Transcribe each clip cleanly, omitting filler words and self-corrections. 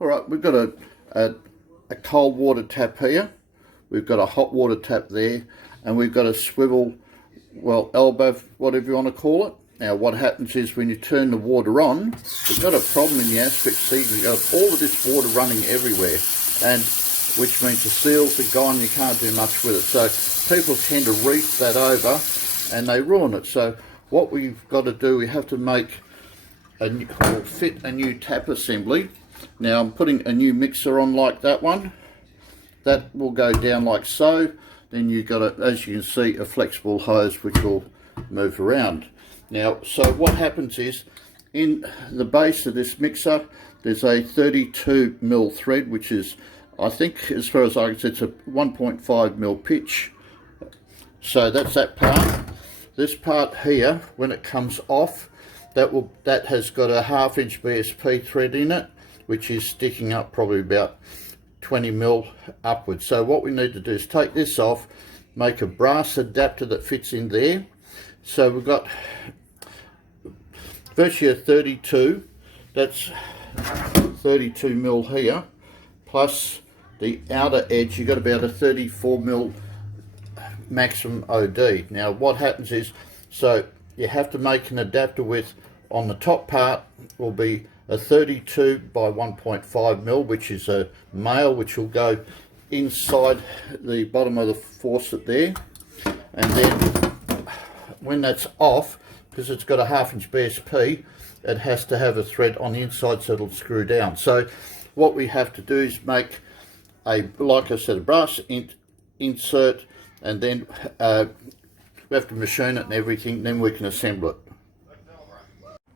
Alright, we've got a cold water tap here, we've got a hot water tap there, and we've got a swivel, well, elbow, whatever you want to call it. Now what happens is when you turn the water on, we've got a problem in the aspect seat. We've got all of this water running everywhere, and which means the seals are gone, you can't do much with it. So people tend to reef that over and they ruin it. So what we've got to do, we have to make or fit a new tap assembly. Now I'm putting a new mixer on like that one. That will go down like so. Then you've got, as you can see, a flexible hose which will move around. Now, so what happens is, in the base of this mixer, there's a 32mm thread, which is, I think, as far as I can see, it's a 1.5mm pitch. So that's that part. This part here, when it comes off, that has got a 1/2" BSP thread in it, which is sticking up probably about 20mm upwards. So what we need to do is take this off, make a brass adapter that fits in there. So we've got virtually a 32, that's 32mm here, plus the outer edge, you've got about a 34mm maximum OD. Now what happens is, so you have to make an adapter with, on the top part will be a 32 by 1.5mm, which is a male, which will go inside the bottom of the faucet there, and then when that's off, because it's got a 1/2" BSP, it has to have a thread on the inside so it'll screw down. So what we have to do is make a, like I said, a brass insert, and then we have to machine it and everything, then we can assemble it.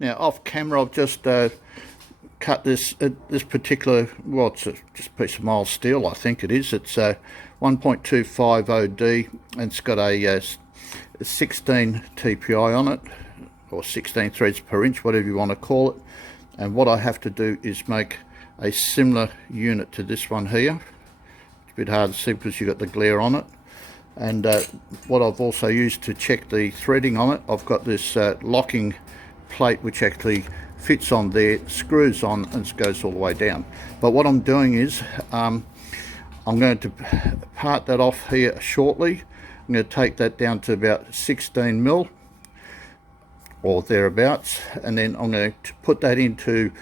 Now off camera I've just cut this particular, well, it's just a piece of mild steel, I think it is. It's 1.25 OD, and it's got a 16 TPI on it, or 16 threads per inch, whatever you want to call it. And what I have to do is make a similar unit to this one here. It's a bit hard to see because you've got the glare on it. And what I've also used to check the threading on it, I've got this locking plate which actually fits on there, screws on, and goes all the way down. But what I'm doing is I'm going to part that off here shortly. I'm going to take that down to about 16mm or thereabouts, and then I'm going to put that into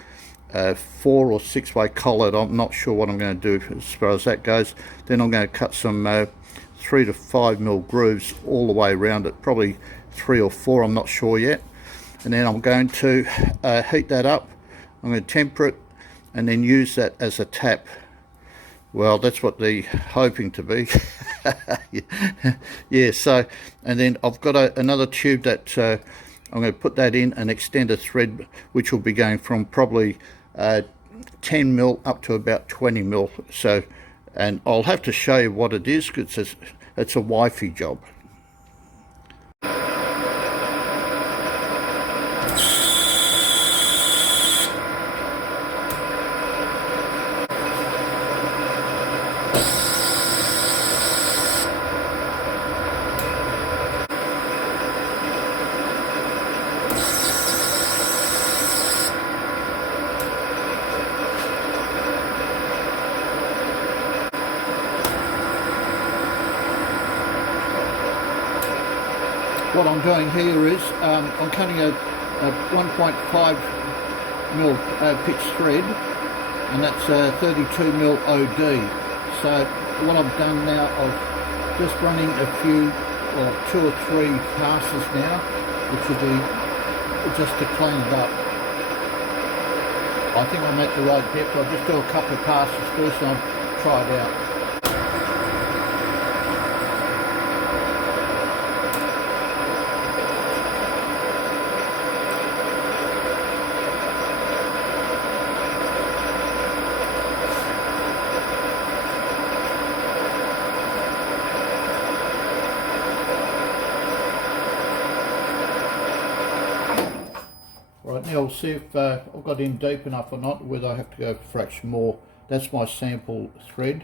a 4 or 6 way collet. I'm not sure what I'm going to do as far as that goes. Then I'm going to cut some 3 to 5mm grooves all the way around it, probably 3 or 4, I'm not sure yet. And then I'm going to heat that up, I'm going to temper it, and then use that as a tap. Well, that's what they're hoping to be. Yeah, so, and then I've got another tube that I'm going to put that in and extend a thread, which will be going from probably 10mm up to about 20mm. So, and I'll have to show you what it is, because it's a wifey job. What I'm doing here is I'm cutting a 1.5mm pitch thread, and that's 32mm OD. So what I've done now, I'm just running a few, or 2 or 3 passes now, which will be just to clean it up. I think I'm at the right depth. I'll just do a couple of passes first and I'll try it out. Right, now we'll see if I've got in deep enough or not, whether I have to go a fraction more. That's my sample thread.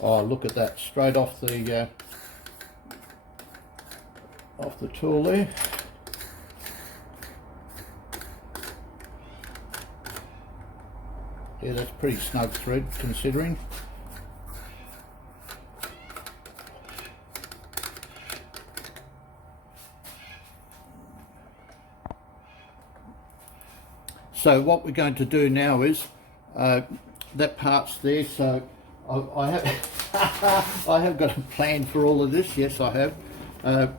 Oh, look at that, straight off the tool there. Yeah, that's pretty snug thread considering. So what we're going to do now is, that part's there, so I have I have got a plan for all of this. Yes, I have.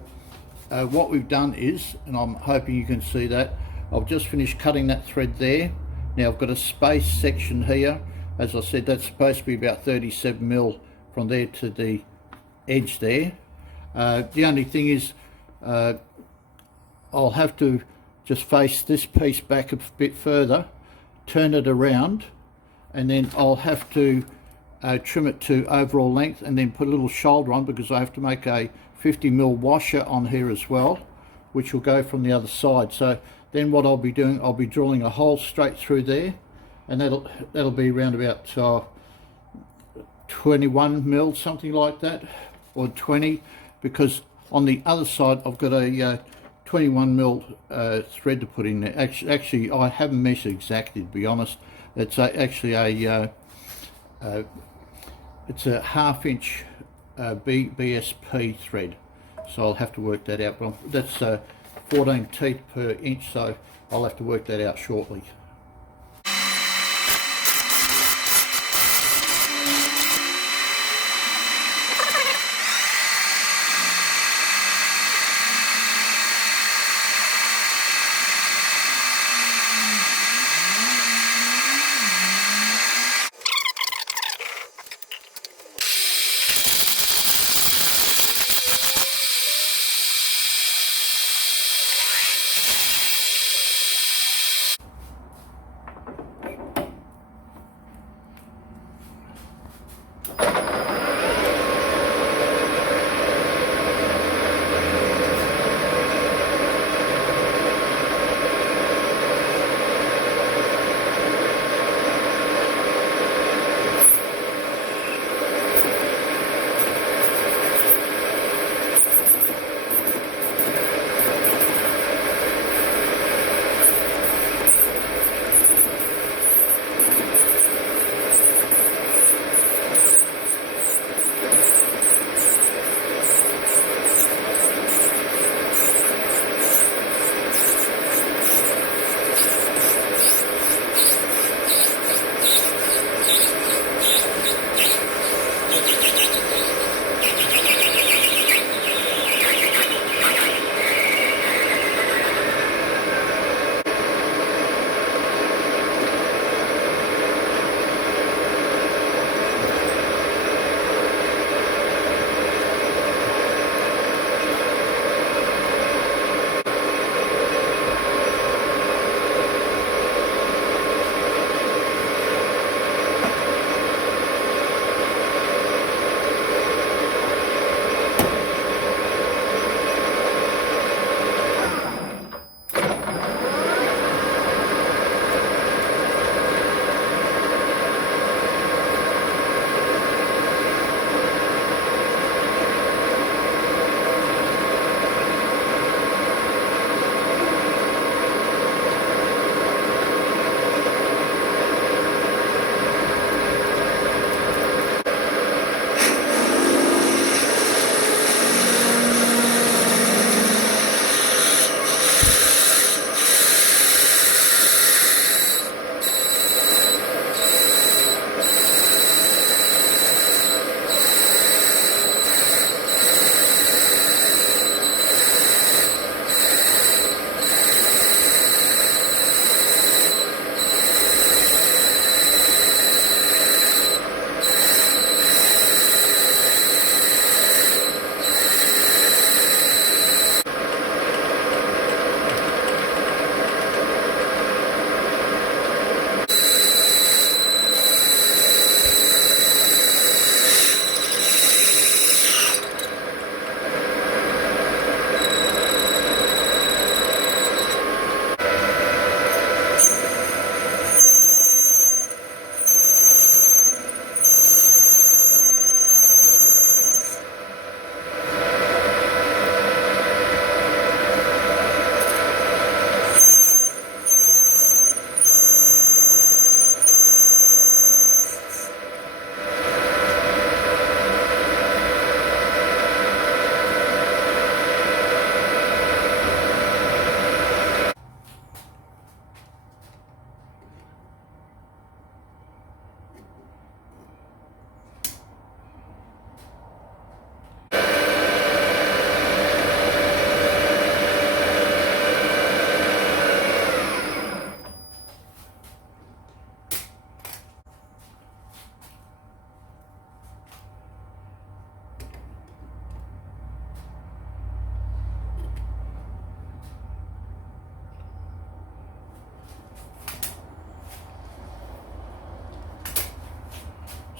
What we've done is, and I'm hoping you can see that, I've just finished cutting that thread there. Now I've got a space section here. As I said, that's supposed to be about 37mm from there to the edge there. The only thing is, I'll have to just face this piece back a bit further, turn it around, and then I'll have to trim it to overall length and then put a little shoulder on, because I have to make a 50mm washer on here as well, which will go from the other side. So then what I'll be doing, I'll be drilling a hole straight through there, and that'll be around about 21mm, something like that, or 20, because on the other side I've got a 21mm thread to put in there. Actually, I haven't measured exactly, to be honest. It's actually it's a 1/2 inch BSP thread, so I'll have to work that out. But that's 14 teeth per inch, so I'll have to work that out shortly.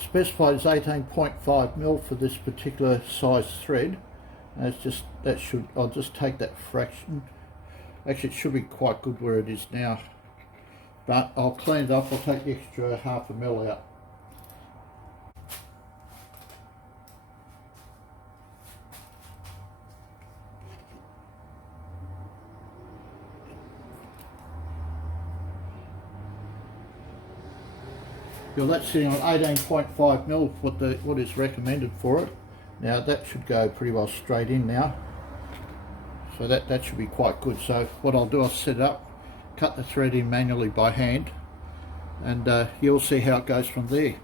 specified as 18.5 mil for this particular size thread. And it's just, that should, I'll just take that fraction. Actually, it should be quite good where it is now, but I'll clean it up. I'll take the extra half a mil out. Well, that's sitting on 18.5 mil, what is recommended for it. Now that should go pretty well straight in now. So that should be quite good. So what I'll do, I'll set it up, cut the thread in manually by hand, and you'll see how it goes from there.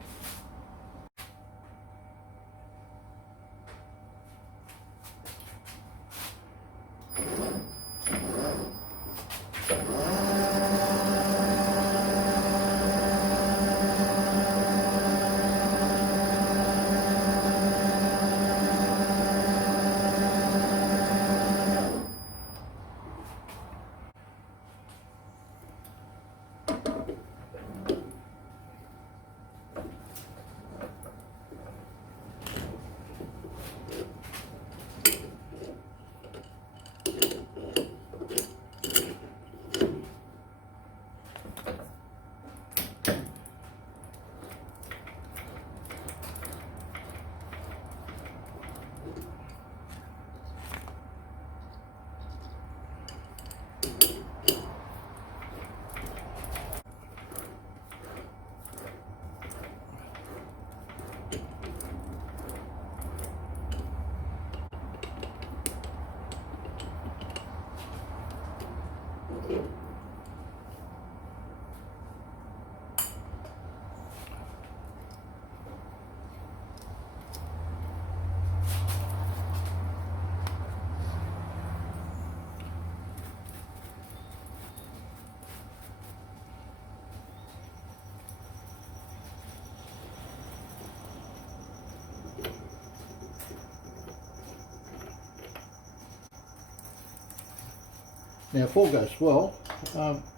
Now if all goes well,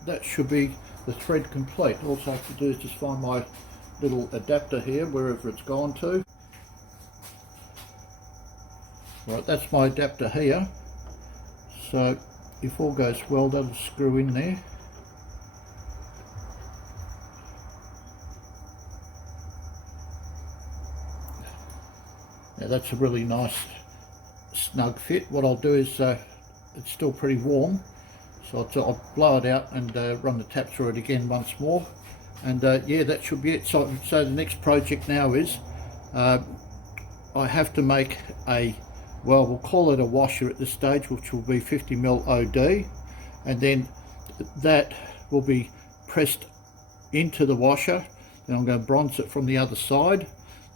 that should be the thread complete. All I have to do is just find my little adapter here, wherever it's gone to. Right, that's my adapter here. So if all goes well, that'll screw in there. Now that's a really nice snug fit. What I'll do is, it's still pretty warm, so I'll blow it out and run the tap through it again once more, and yeah, that should be it. So the next project now is I have to make a, well, we'll call it a washer at this stage, which will be 50 mil OD, and then that will be pressed into the washer. Then I'm going to bronze it from the other side,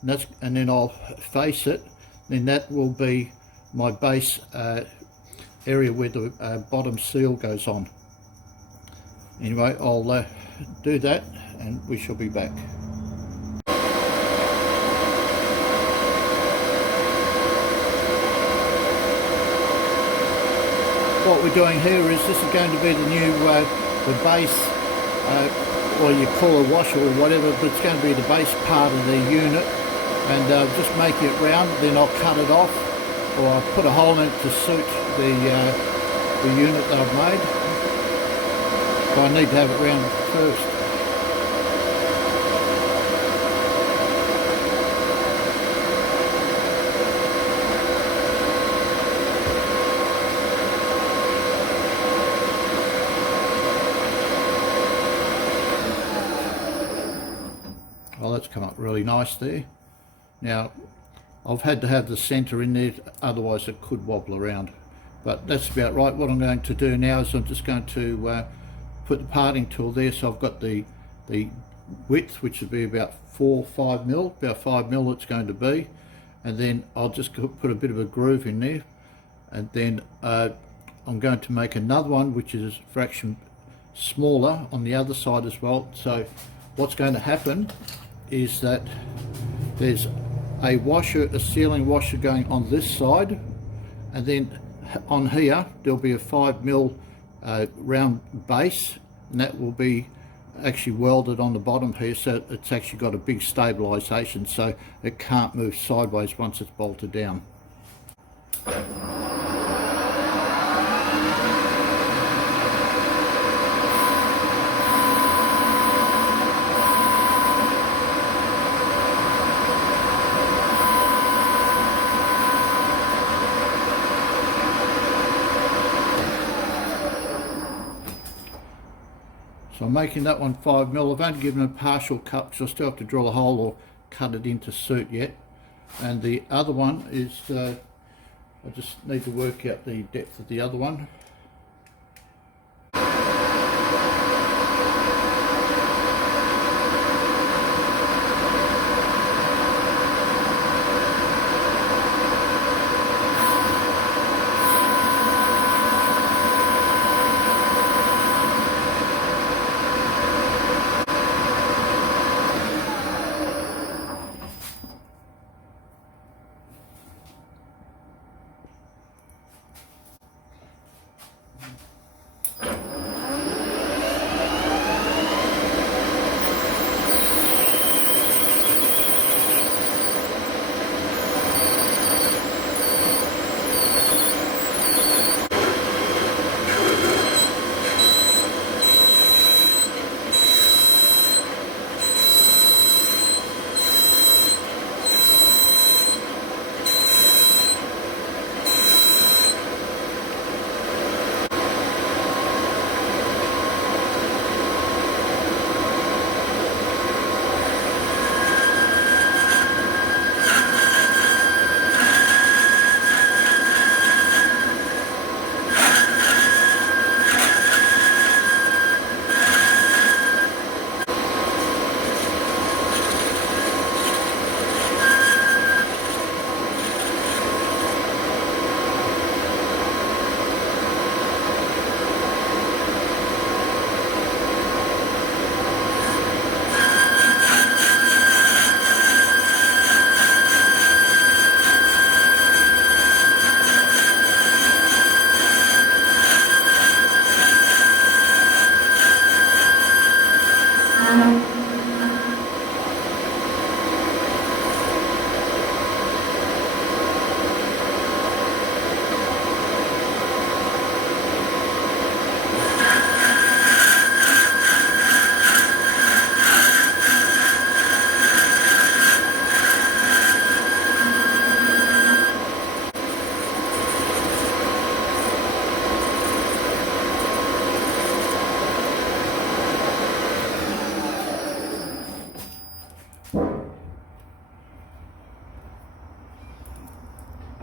and then I'll face it. Then that will be my base area where the bottom seal goes on. Anyway, I'll do that and we shall be back. What we're doing here is, this is going to be the new the base, or you call a washer or whatever, but it's going to be the base part of the unit, and just making it round. Then I'll cut it off, or I'll put a hole in it to suit the unit that I've made. So I need to have it round first. Well, that's come up really nice there. Now, I've had to have the centre in there, otherwise it could wobble around. But that's about right. What I'm going to do now is I'm just going to put the parting tool there, so I've got the width, which would be about 4 or 5 mil, about 5 mil it's going to be, and then I'll just put a bit of a groove in there, and then I'm going to make another one which is a fraction smaller on the other side as well. So what's going to happen is that there's a washer, a sealing washer going on this side, and then on here there'll be a 5 mil round base, and that will be actually welded on the bottom here, so it's actually got a big stabilisation, so it can't move sideways once it's bolted down. So I'm making that one 5mm. I've only given it a partial cut because I still have to drill a hole or cut it into suit yet. And the other one is, I just need to work out the depth of the other one.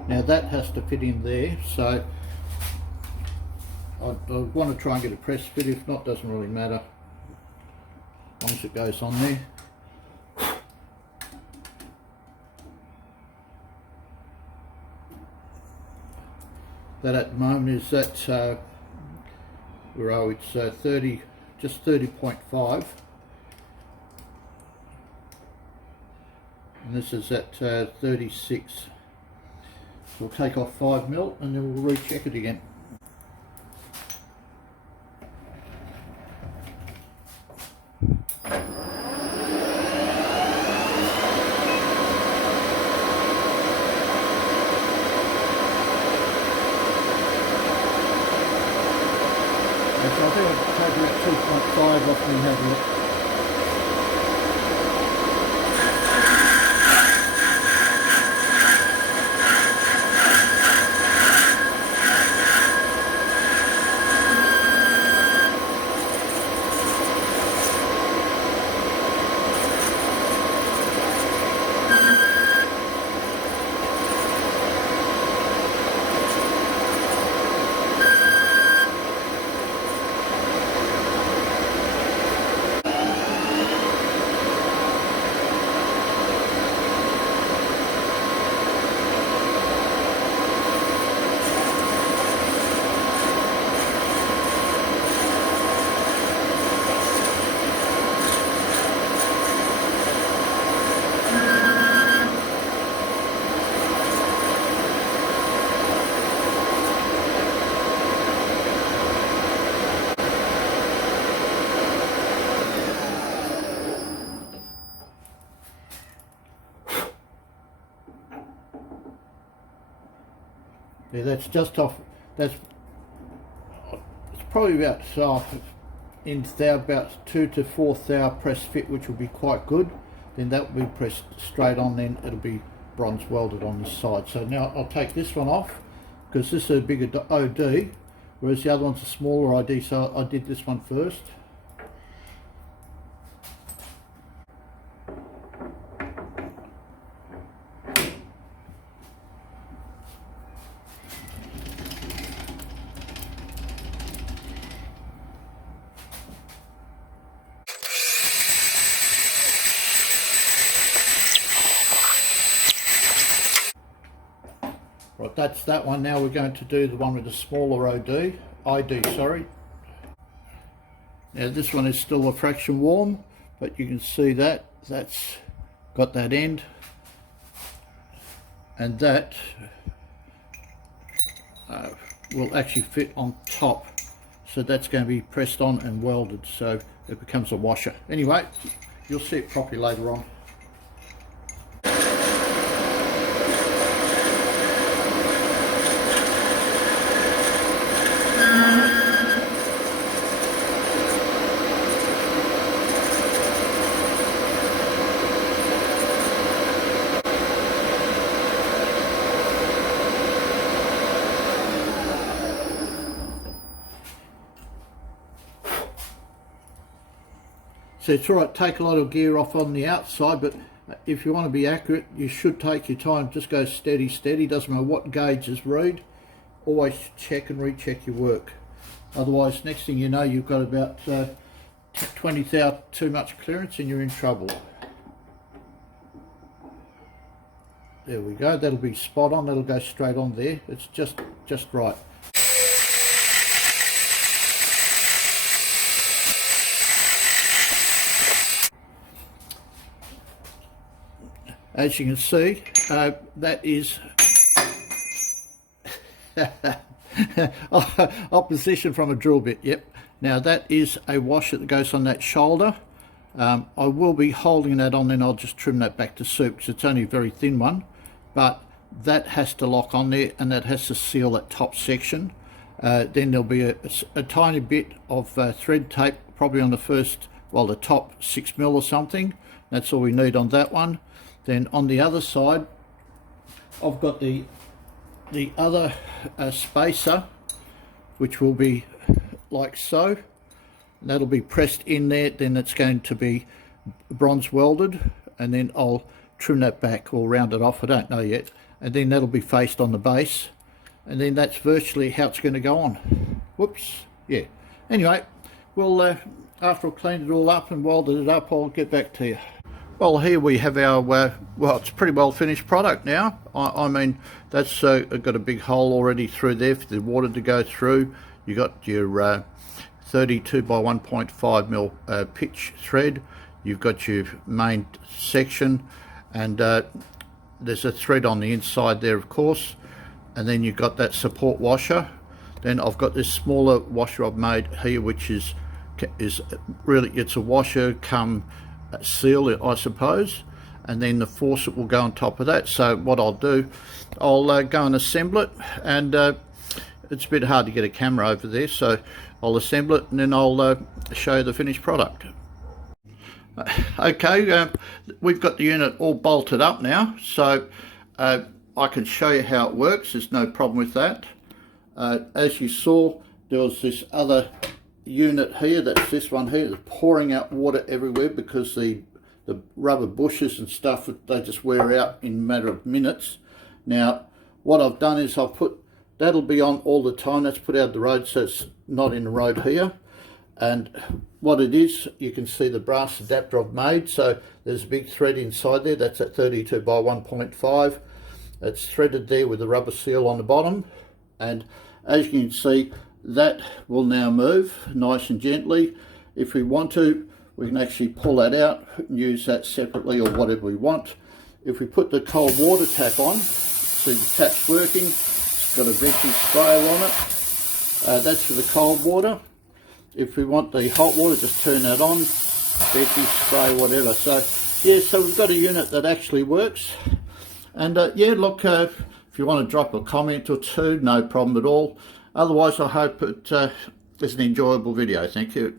Now that has to fit in there, so I want to try and get a press fit. If not, doesn't really matter, as long as it goes on there. That at the moment is at it's 30, just 30.5, and this is at 36. We'll take off 5mm and then we'll recheck it again. So I think I'll take about 2.5 off and have a look. Yeah, that's just off. That's it's probably about in thou about 2 to 4 thou press fit, which will be quite good. Then that will be pressed straight on. Then it'll be bronze welded on the side. So now I'll take this one off because this is a bigger OD, whereas the other one's a smaller OD. So I did this one first. Right, that's that one. Now we're going to do the one with the smaller ID, sorry. Now this one is still a fraction warm, but you can see that that's got that end, and that will actually fit on top. So that's going to be pressed on and welded, so it becomes a washer. Anyway, you'll see it properly later on. So it's all right, take a lot of gear off on the outside, but if you want to be accurate, you should take your time. Just go steady, doesn't matter what gauges read. Always check and recheck your work. Otherwise, next thing you know, you've got about 20 thou too much clearance and you're in trouble. There we go, that'll be spot on, that'll go straight on there. It's just right. As you can see, that is opposition from a drill bit. Yep. Now that is a washer that goes on that shoulder. I will be holding that on, then I'll just trim that back to suit because it's only a very thin one. But that has to lock on there, and that has to seal that top section. Then there'll be a tiny bit of thread tape, probably on the first, well, the top 6mm or something. That's all we need on that one. Then on the other side, I've got the other spacer, which will be like so. That'll be pressed in there. Then it's going to be bronze welded, and then I'll trim that back or round it off. I don't know yet. And then that'll be faced on the base, and then that's virtually how it's going to go on. Whoops. Yeah. Anyway, we'll after I've cleaned it all up and welded it up, I'll get back to you. Well, here we have our, well, it's a pretty well finished product now. I mean, that's got a big hole already through there for the water to go through. You got your 32 by 1.5mm pitch thread. You've got your main section, and there's a thread on the inside there, of course. And then you've got that support washer. Then I've got this smaller washer I've made here, which is really, it's a washer come seal it, I suppose, and then the faucet will go on top of that. So what I'll do, I'll go and assemble it, and it's a bit hard to get a camera over there, so I'll assemble it and then I'll show you the finished product. Okay, we've got the unit all bolted up now, so I can show you how it works. There's no problem with that. As you saw, there was this other unit here, that's this one here, that's pouring out water everywhere because the rubber bushes and stuff, they just wear out in a matter of minutes. Now what I've done is I've put, that'll be on all the time, that's put out the road, so it's not in the road here. And what it is, you can see the brass adapter I've made, so there's a big thread inside there, that's at 32 by 1.5. It's threaded there with the rubber seal on the bottom, and as you can see, that will now move nice and gently. If we want to, we can actually pull that out and use that separately or whatever we want. If we put the cold water tap on, see the tap's working, it's got a venting sprayer on it. That's for the cold water. If we want the hot water, just turn that on, venting spray, whatever. So yeah, so we've got a unit that actually works. And yeah, look, If you want to drop a comment or two, no problem at all. Otherwise, I hope it is an enjoyable video. Thank you.